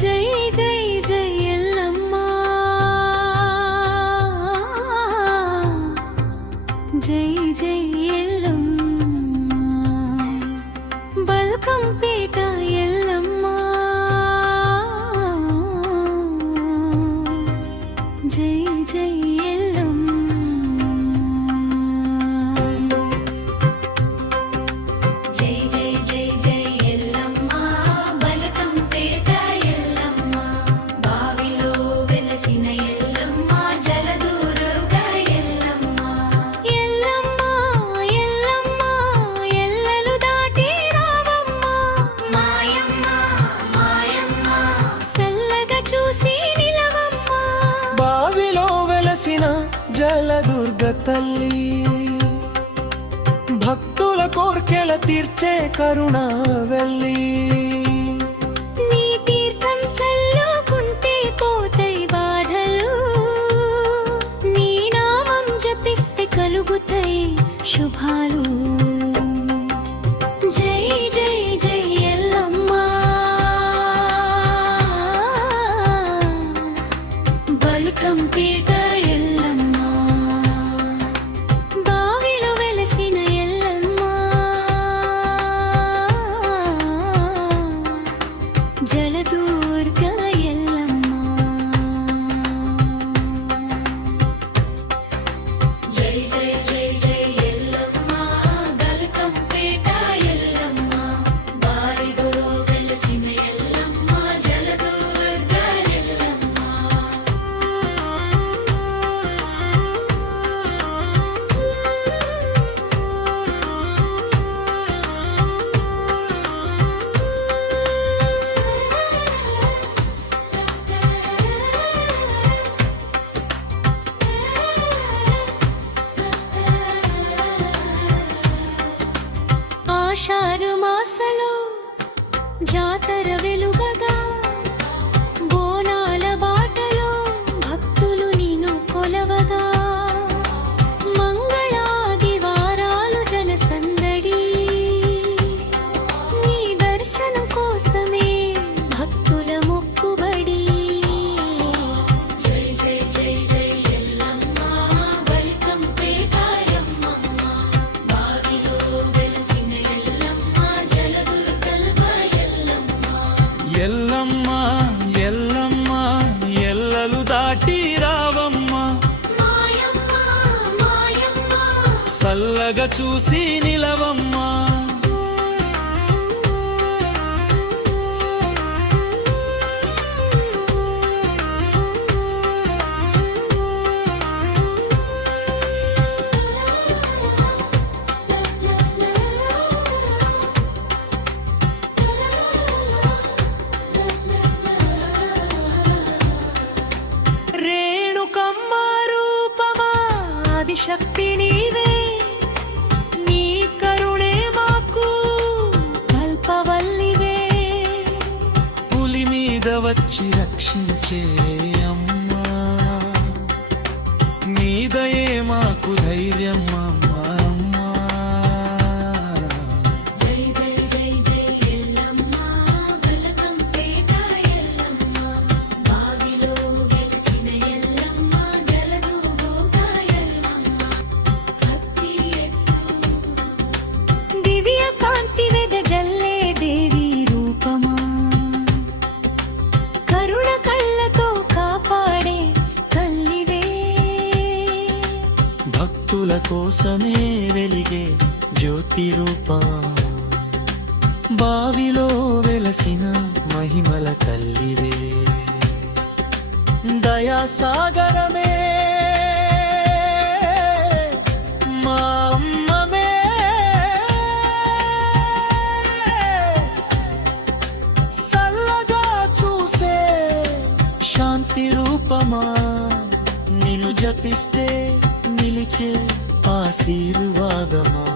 జై జై జై ఎల్లమ్మ జై జై ఎల్లమ్మ బల్కంపేట ఎల్లమ్మ జై జై జలదుర్గ తల్లి భక్తుల కోర్కెల తీర్చే కరుణ వెల్లి నీ తీర్థం చల్లుకుంటే పోతై బాధలు నీ నామం జపిస్తే కలుగుతాయి శుభాలు జై జై జై ఎల్లమ్మ బల్కంపేట జలదుర్గ ఎల్లమ్మ జై జై జై జై ఎల్లమ్మ బల్కంపేట ఎల్లమ్మ బారిలో వెలసిన ఎల్లమ్మ జలదుర్గ ఎల్లమ్మ ఆషాఢ మాసలో జాతర వెలుగగా బోనాల బాటలో భక్తులు నిన్ను కొలవగా మంగళాదివారాలు జనసందడి నీ దర్శనం కోసమే భక్తుల మొక్కుబడి జై జై జై జై ఎల్లమ్మ బల్కంపేట ఎల్లమ్మ బావిలో ఎల్లమ్మ ఎల్లమ్మ ఎల్లలు దాటి రావమ్మ సల్లగా చూసి నిలవమ్మ శక్తి నీవే నీ కరుణే మాకు కల్పవల్లివే పులి మీద వచ్చి రక్షించే అమ్మా నీ దయే మాకు ధైర్యం అమ్మా జై జై జై జై ఎల్లమ్మ బల్కంపేట ఎల్లమ్మ బావిలో వెలసిన ఎల్లమ్మ జలదుర్గ దివ్య కాంతి వెద జల్లే దేవి రూపమా కరుణ కళ్ళతో కాపాడే తల్లివే భక్తుల కోసమే వెలిగే జ్యోతి రూపా బావిలో వెలసిన మహిమల తల్లివే దయా సాగరమే శాంతి రూపమా నిన్ను జపిస్తే నిలిచే ఆశీర్వాదమా